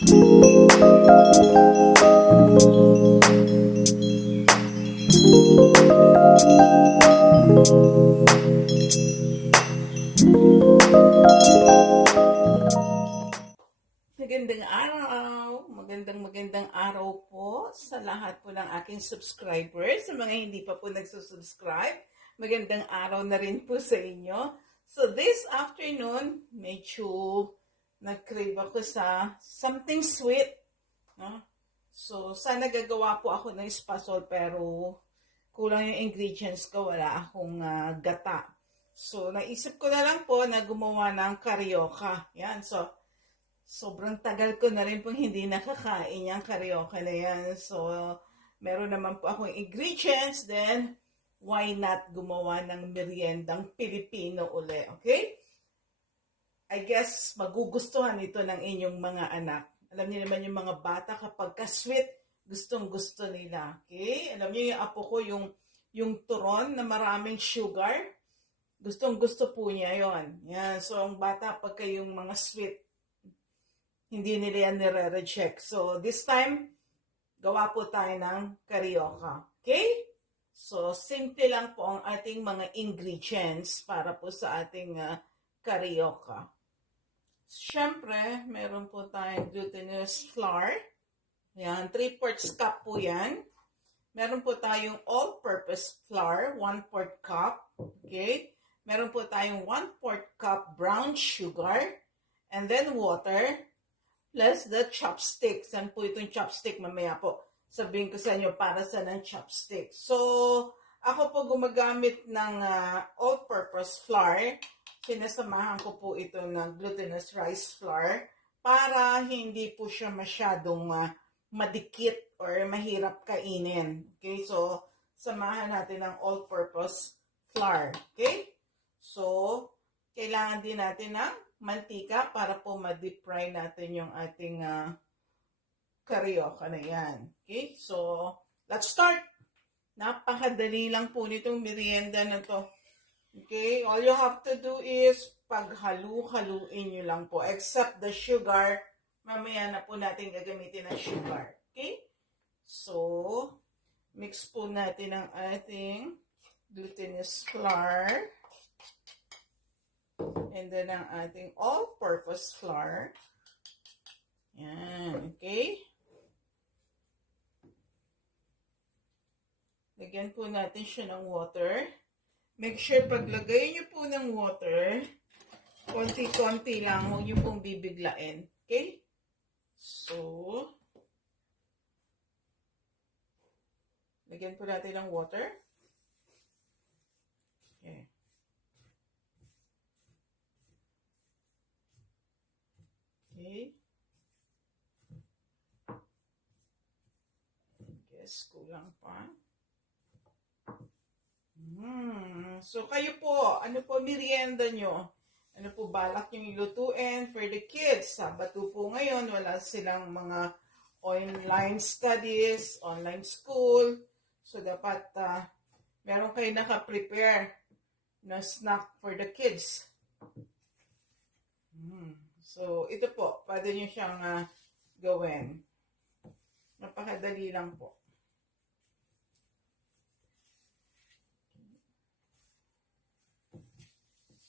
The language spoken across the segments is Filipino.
Magandang araw po sa lahat po ng aking subscribers. Sa mga hindi pa po nagsusubscribe, magandang araw na rin po sa inyo. So this afternoon, medyo nag-crave ako sa something sweet. No? So sana gagawa po ako ng spasol pero kulang yung ingredients ko, wala akong gata. So naisip ko na lang po na gumawa ng carioca. Yan, so sobrang tagal ko na rin pong hindi nakakain yung carioca na yan. So, meron naman po akong ingredients. Then, why not gumawa ng meriendang Filipino uli? Okay? I guess magugustuhan ito ng inyong mga anak. Alam niyo naman yung mga bata kapag ka-sweet, gustong-gusto nila. Okay? Alam niyo yung apo ko, yung turon na maraming sugar, gustong-gusto po niya yon. Yan. So, ang bata pagka yung mga sweet, hindi nila yan nire-reject. So, this time, gawa po tayo ng carioca. Okay? So, simple lang po ang ating mga ingredients para po sa ating carioca. Siyempre, meron po tayong glutinous flour. Yan, 3/4 cup po yan. Meron po tayong all-purpose flour, 1/4 cup. Okay? Meron po tayong 1/4 cup brown sugar. And then water. Plus the chopstick. Saan po itong chopstick? Mamaya po sabihin ko sa inyo para saan ang chopstick. So, ako po gumagamit ng all-purpose flour. Sinasamahan ko po ito ng glutinous rice flour para hindi po siya masyadong madikit or mahirap kainin. Okay? So, samahan natin ng all-purpose flour. Okay? So, kailangan din natin ng mantika para po ma-deep fry natin yung ating carioca na yan. Okay? So, let's start. Napakadali lang po nitong merienda na to. Okay? All you have to do is paghalu-haluin nyo lang po. Except the sugar. Mamaya na po natin gagamitin ang sugar. Okay? So, mix po natin ang ating glutinous flour. And then ang ating all-purpose flour. Yan, okay? Lagyan po natin siya ng water. Make sure paglagay nyo po ng water, konti-konti lang, huwag nyo pong bibiglain. Okay? So, lagyan po natin ng water. Okay. Okay. Guess kulang pa. So kayo po, ano po merienda nyo? Ano po balak yung ilutuin for the kids? Sabado po ngayon, wala silang mga online studies, online school. So dapat meron kayo naka-prepare na snack for the kids. So, ito po, pwede nyo siyang gawin. Napakadali lang po.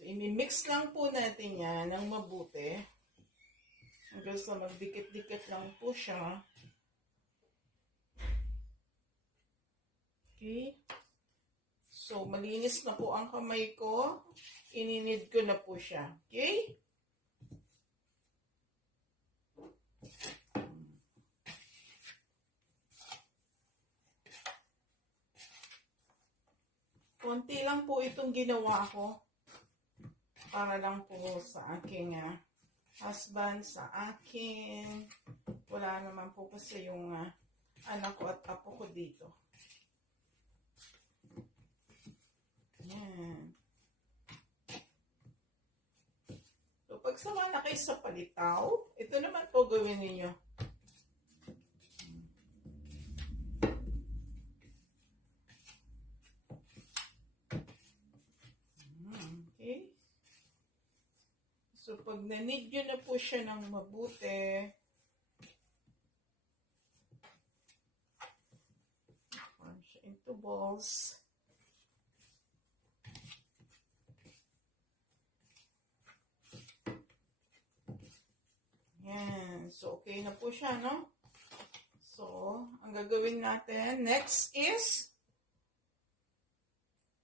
So, imimix lang po natin yan ng mabuti. Hanggang sa magdikit-dikit lang po siya. Okay. So, malinis na po ang kamay ko. Ininid ko na po siya. Okay? Konti lang po itong ginawa ko para lang po sa aking husband, sa akin. Wala naman po kasi yung anak ko at apo ko dito. Yan. So, pag sama na kayo sa palitaw, ito naman po gawin ninyo. So, pag nanid nyo na po siya ng mabuti, 2 balls. Yan. So, okay na po siya, no? So, ang gagawin natin next is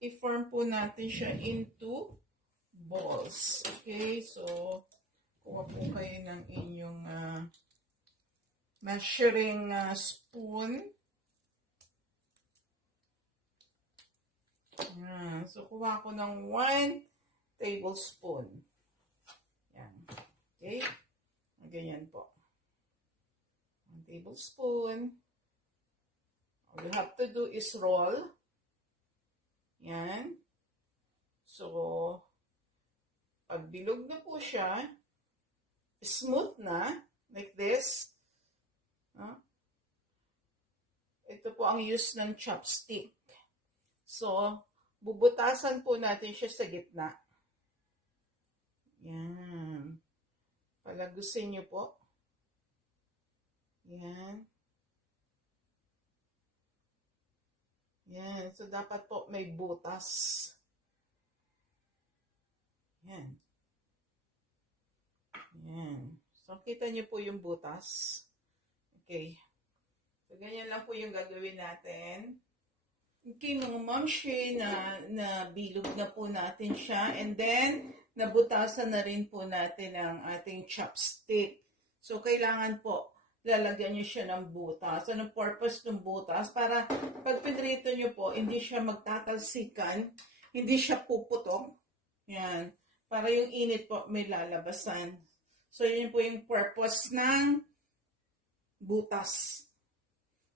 i-form po natin siya into balls. Okay? So, kuha po kayo ng inyong measuring spoon. Yan. So, kuha ko ng 1 tablespoon. Yan. Okay? Ganyan po. 1 tablespoon. All you have to do is roll. Yan. So, pag bilog na po siya, smooth na, like this. Ito po ang use ng chopstick. So, bubutasan po natin siya sa gitna. Yan. Palagusin nyo po. Yan. Yan. So, dapat po may butas. Yan. Yan. So, kita nyo po yung butas. Okay. So, ganyan lang po yung gagawin natin. Okay, mga mamshi, na bilog na po natin siya. And then, nabutasan na rin po natin ang ating chopstick. So, kailangan po, lalagyan nyo siya ng butas. Anong purpose ng butas? Para pag pinrito nyo po, hindi siya magtatalsikan, hindi siya puputok. Yan. Para yung init po may lalabasan. So, yun po yung purpose ng butas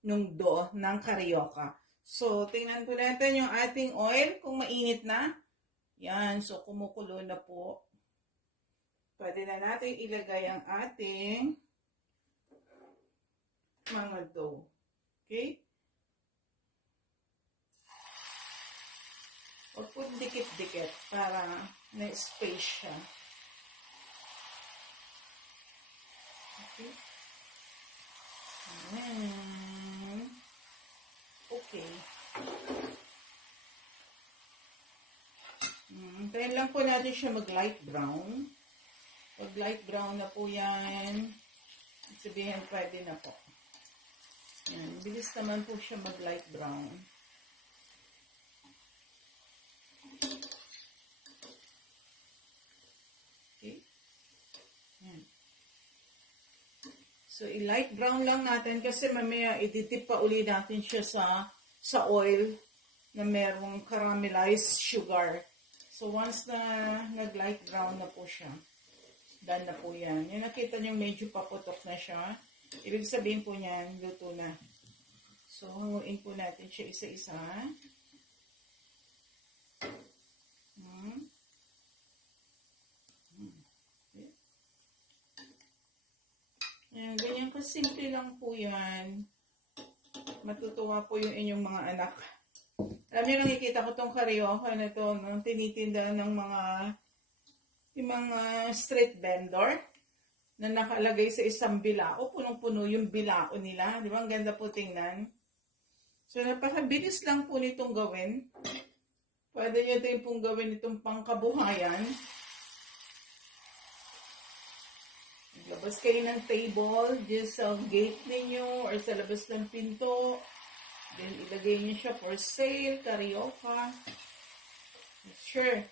ng dough ng Carioca. So, tingnan po natin yung ating oil kung mainit na. Yan. So, kumukulo na po. Pwede na natin ilagay ang ating mga dough. Okay? Huwag po dikit-dikit para na-space siya. Okay? Okay. Tayo lang po natin siya mag-light brown. Pag light brown na po yan, sabihin pwede na po. Yan. Bilis naman po siya mag-light brown. Okay. Yan. So, i-light brown lang natin kasi mamaya iditip pa uli natin siya sa oil na merong caramelized sugar. So, once na nag-light brown na po siya, done na po yan. Yung nakita nyo medyo paputok na siya. Ibig sabihin po niyan, luto na. So, hanguin po natin siya isa-isa. Ayan, ganyan kasimple lang po yan. Matutuwa po yung inyong mga anak. Alam niyo, nakikita ko tong Carioca na to, no? Tinitinda ng mga street vendor na nakalagay sa isang bilao. Punong-puno yung bilao nila. Di ba? Ang ganda po tingnan. So, napakabilis lang po nitong gawin. Pwede nyo din pong gawin itong pangkabuhayan. Labas kayo ng table, just sa gate ninyo or sa labas ng pinto. Then, ilagay niyo siya for sale, Carioca. Sure,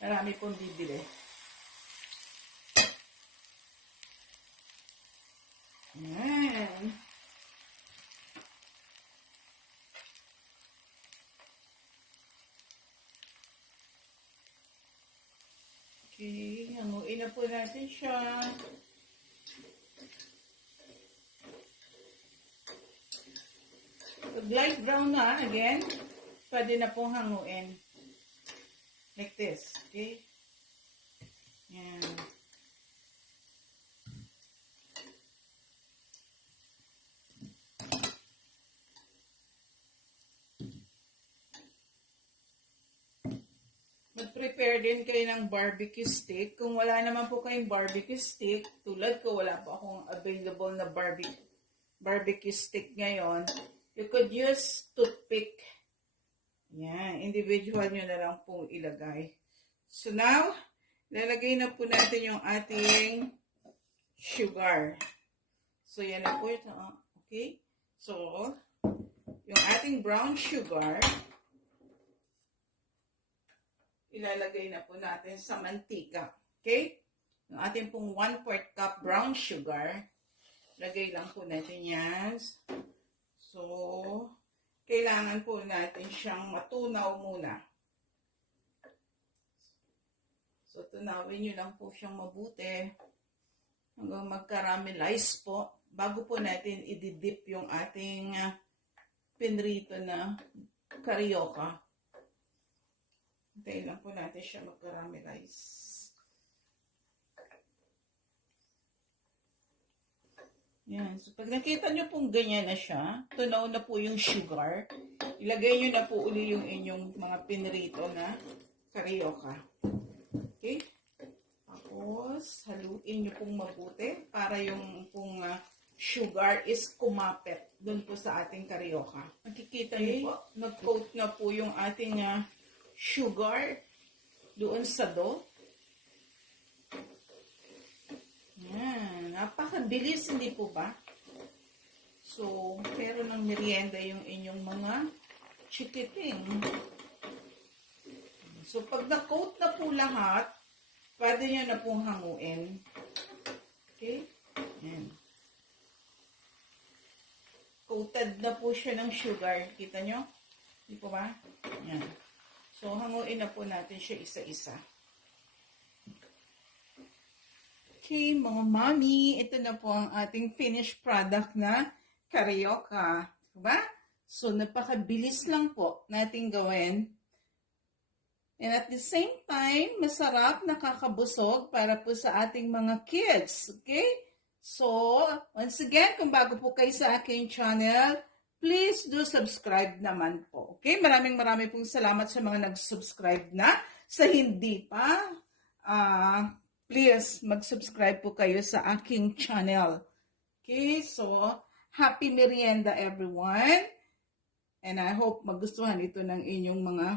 marami pong bibili. Ayan. Okay, hanguin na po natin siya. Pag light brown na, again, pwede na pong hanguin. Like this, okay? Yan. Mag-prepare din kayo ng barbecue stick. Kung wala naman po kayong barbecue stick, tulad ko, wala po akong available na barbecue stick ngayon, you could use toothpick. Yan, individual nyo na lang pong ilagay. So now, lalagay na po natin yung ating sugar. So yan na po ito. Okay? So, yung ating brown sugar, ilalagay na po natin sa mantika. Okay? Yung ating pong 1/4 cup brown sugar, lagay lang po natin yan. So, kailangan po natin siyang matunaw muna. So, tunawin nyo lang po siyang mabuti hanggang mag-caramelize po bago po natin ididip yung ating pinrito na carioca. Hintayin lang po natin siya mag-caramelize. Yan. So, pag nakita nyo pong ganyan na siya, tunaw na po yung sugar, ilagay nyo na po uli yung inyong mga pinrito na carioca. Okay? Tapos, haluin nyo pong mabuti para yung pong sugar is kumapit dun po sa ating carioca. Nakikita nyo po, nag-coat na po yung ating sugar doon sa dough. Yan. Napakabilis, hindi po ba? So, pero ng merienda yung inyong mga chikiting. So, pag na-coat na po lahat, pwede nyo na pong hanguin. Okay? Yan. Coated na po siya ng sugar. Kita nyo? Hindi po ba? Yan. So, hanguin na po natin siya isa-isa. Okay, mga mami, ito na po ang ating finished product na carioca. Diba? So, napakabilis lang po natin gawin. And at the same time, masarap, nakakabusog para po sa ating mga kids. Okay? So, once again, kung bago po kayo sa aking channel, please do subscribe naman po. Okay? Maraming pong salamat sa mga nag-subscribe na. Sa hindi pa, please mag-subscribe po kayo sa aking channel. Okay? So, happy merienda everyone. And I hope magustuhan ito ng inyong mga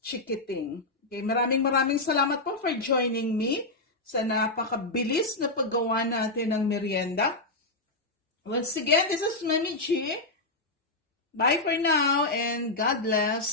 chikiting. Okay, maraming salamat po for joining me sa napakabilis na paggawa natin ng merienda. Once again, this is Mami G. Bye for now and God bless.